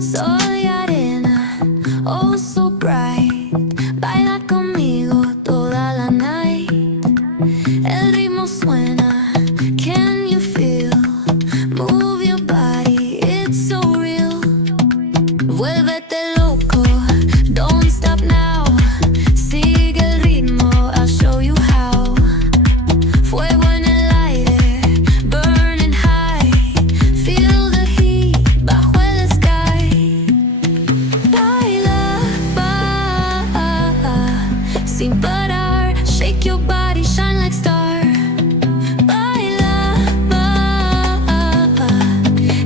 Soy arena, oh so bright. Baila conmigo toda la night. El ritmo suena, can you feel? Move your body, it's so real. Vuélvete loco, don't stop now. Sigue el ritmo, I'll show you how. Fuego en el aire, burning high. Feel the heat bajo el sky. Baila, sin parar. Shake your body, shine like star. Baila,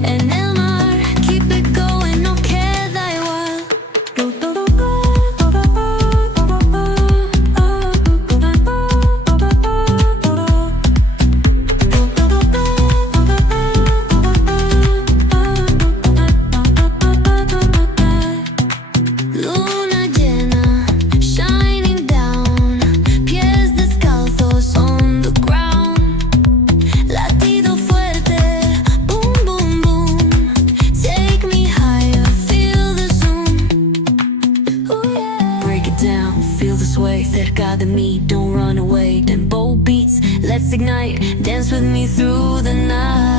en el mar. Keep it going, no queda igual. Luna llena, shining down. Pies descalzos on the ground. Latido fuerte, boom, boom, boom. Take me higher, feel the zoom. Ooh, yeah. Break it down, feel the sway. Cerca de mí, don't run away. Tempo beats, let's ignite. Dance with me through the night.